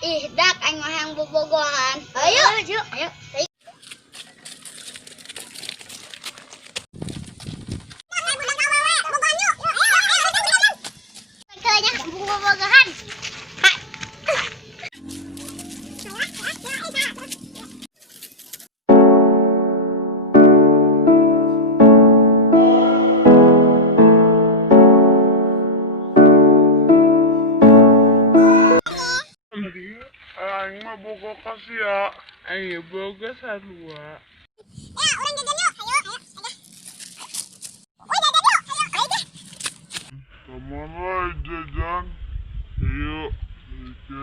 Ih, dak aing mah yang bobogohan. Ayo, ayo. Kayaknya bobogohan. Aing mah Bogoh Kasia, Aing Bogoh Kasia. Orang jajan yuk, ayo, ayo, jajan yuk, ayo deh. Kemana jajan? Ayo, oke.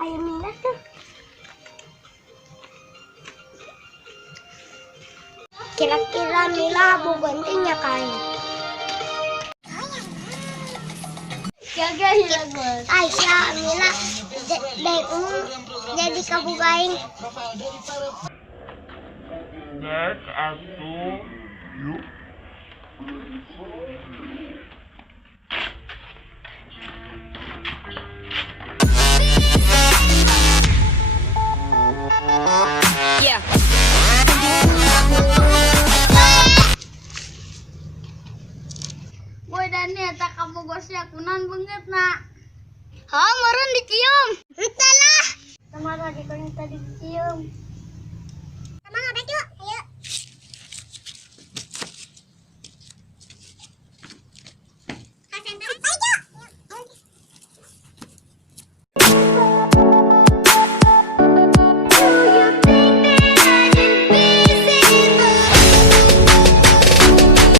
Ayo minat tuh. Kira-kira Mila mau gantinya kain. Jaga ya bos. Aisyah Mila jadi kabugaing. Nek atuh, yuk. Boy dan eta kamu gosnya kunan banget nak. Oh, meren dicium. Entahlah. Sama tadi kan tadi dicium. Sama apa cuk?